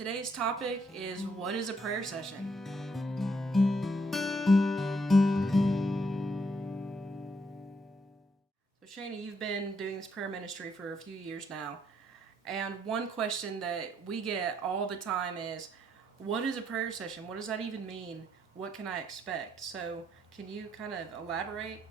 Today's topic is what is a prayer session? So Shani, you've been doing this prayer ministry for a few years now. And one question that we get all the time is, what is a prayer session? What does that even mean? What can I expect? So can you kind of elaborate?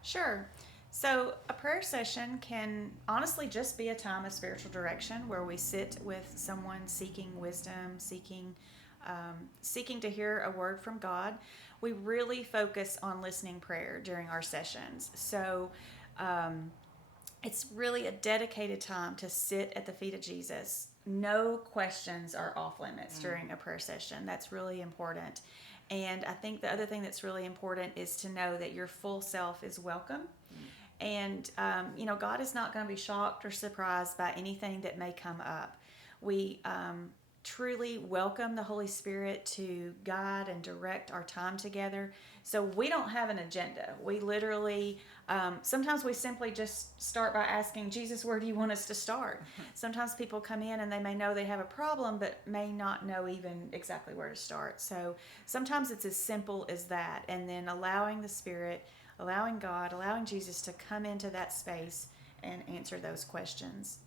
Sure. So, a prayer session can honestly just be a time of spiritual direction where we sit with someone seeking wisdom, seeking to hear a word from God. We really focus on listening prayer during our sessions. So, it's really a dedicated time to sit at the feet of Jesus. No questions are off limits during a prayer session. That's really important. And I think the other thing that's really important is to know that your full self is welcome. And, God is not going to be shocked or surprised by anything that may come up. We truly welcome the Holy Spirit to guide and direct our time together. So we don't have an agenda. We literally, sometimes we simply just start by asking, Jesus, where do you want us to start? Sometimes people come in and they may know they have a problem, but may not know even exactly where to start. So sometimes it's as simple as that. And then allowing the Spirit, allowing God, allowing Jesus to come into that space and answer those questions.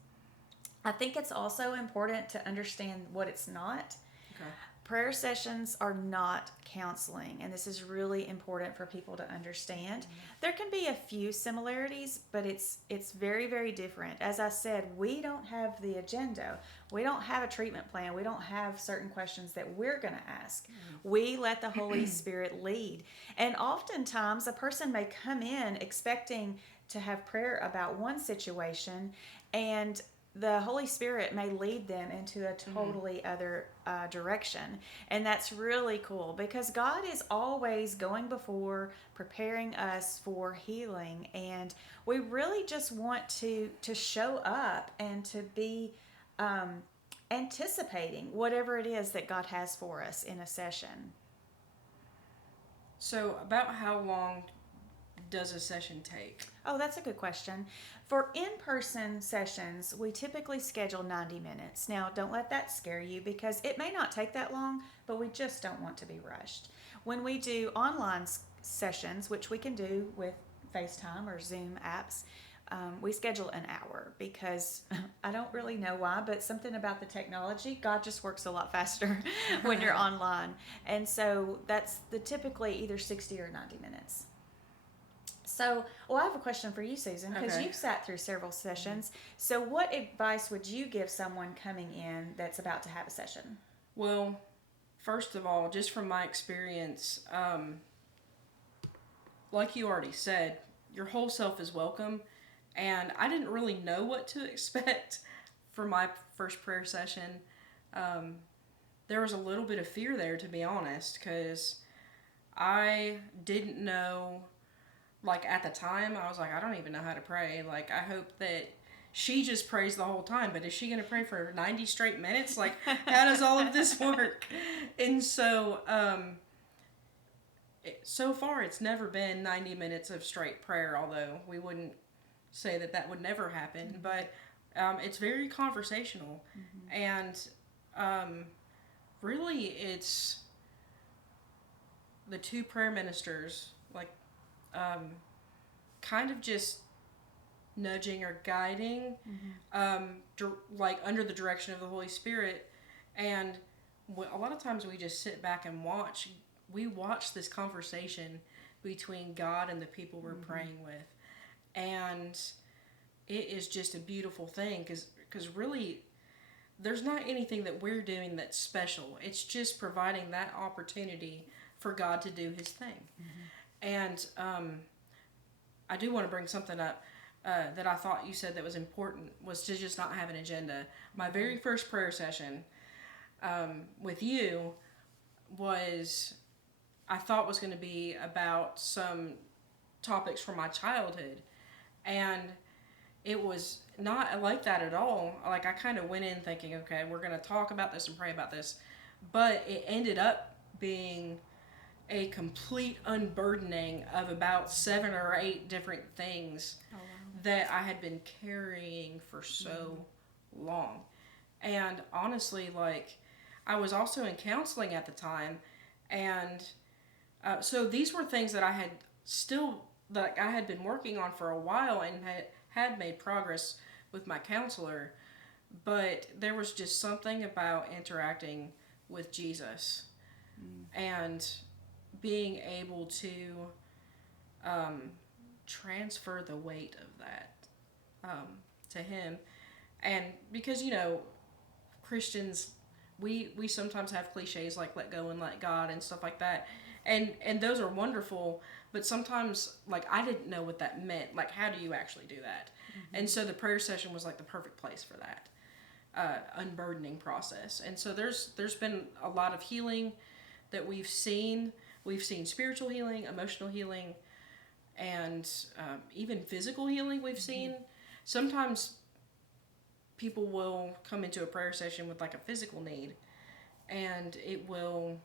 I think it's also important to understand what it's not. Okay. Prayer sessions are not counseling, and this is really important for people to understand. There can be a few similarities, but it's very, very different. As I said, we don't have the agenda. We don't have a treatment plan. We don't have certain questions that we're going to ask. We let the Holy Spirit lead. And oftentimes, a person may come in expecting to have prayer about one situation, and the Holy Spirit may lead them into a totally other direction. And that's really cool because God is always going before, preparing us for healing. And we really just want to show up and to be anticipating whatever it is that God has for us in a session. So about how long does a session take? Oh, that's a good question. For in-person sessions, we typically schedule 90 minutes. Now, don't let that scare you because it may not take that long, but we just don't want to be rushed. When we do online sessions, which we can do with FaceTime or Zoom apps, we schedule an hour because I don't really know why, but something about the technology, God just works a lot faster when you're online. And so that's typically either 60 or 90 minutes. So, I have a question for you, Susan, because Okay. you've sat through several sessions. So, what advice would you give someone coming in that's about to have a session? Well, first of all, just from my experience, like you already said, your whole self is welcome. And I didn't really know what to expect for my first prayer session. There was a little bit of fear there, to be honest, because I didn't know. Like at the time, I was like, I don't even know how to pray. Like, I hope that she just prays the whole time, but is she going to pray for 90 straight minutes? Like, how does all of this work? And so, so far, it's never been 90 minutes of straight prayer, although we wouldn't say that would never happen. But it's very conversational. And really, it's the two prayer ministers, like, kind of just nudging or guiding, like under the direction of the Holy Spirit. And a lot of times we just sit back and watch. We watch this conversation between God and the people we're praying with. And it is just a beautiful thing because really there's not anything that we're doing that's special. It's just providing that opportunity for God to do his thing. And I do want to bring something up that I thought you said that was important, was to just not have an agenda. My very first prayer session with you I thought was going to be about some topics from my childhood. And it was not like that at all. Like, I kind of went in thinking, okay, we're going to talk about this and pray about this. But it ended up being a complete unburdening of about 7 or 8 different things that I had been carrying for so long. And honestly, like, I was also in counseling at the time, and so these were things that I had been working on for a while and had made progress with my counselor, but there was just something about interacting with Jesus and being able to um, transfer the weight of that to him. And because, Christians, we sometimes have cliches like let go and let God and stuff like that. And those are wonderful, but sometimes like I didn't know what that meant. Like, how do you actually do that? And so the prayer session was like the perfect place for that unburdening process. And so there's been a lot of healing that we've seen. We've seen spiritual healing, emotional healing, and even physical healing. We've seen sometimes people will come into a prayer session with like a physical need, and it will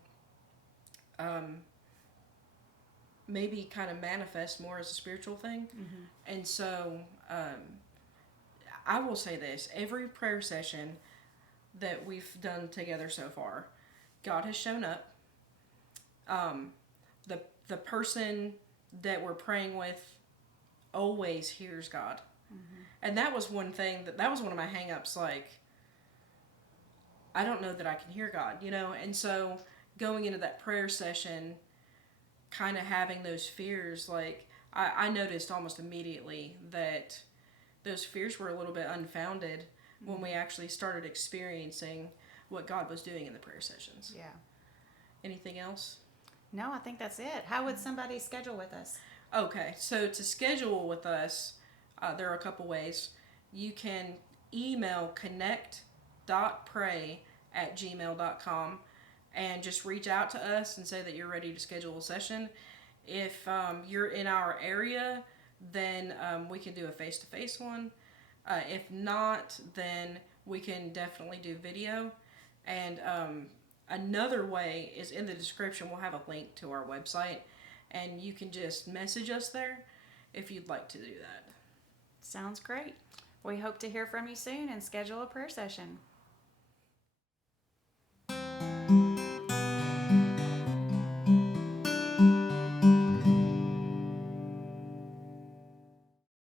maybe kind of manifest more as a spiritual thing. And so I will say this: every prayer session that we've done together so far, God has shown up. The person that we're praying with always hears God. And that was one thing that was one of my hang-ups. Like, I don't know that I can hear God, and so going into that prayer session, kind of having those fears, like I noticed almost immediately that those fears were a little bit unfounded when we actually started experiencing what God was doing in the prayer sessions. Yeah. Anything else? No, I think that's it. How would somebody schedule with us? Okay, so to schedule with us, there are a couple ways. You can email connect.pray@gmail.com and just reach out to us and say that you're ready to schedule a session. If you're in our area, then we can do a face-to-face one. If not, then we can definitely do video. And another way is in the description. We'll have a link to our website, and you can just message us there if you'd like to do that. Sounds great. We hope to hear from you soon and schedule a prayer session.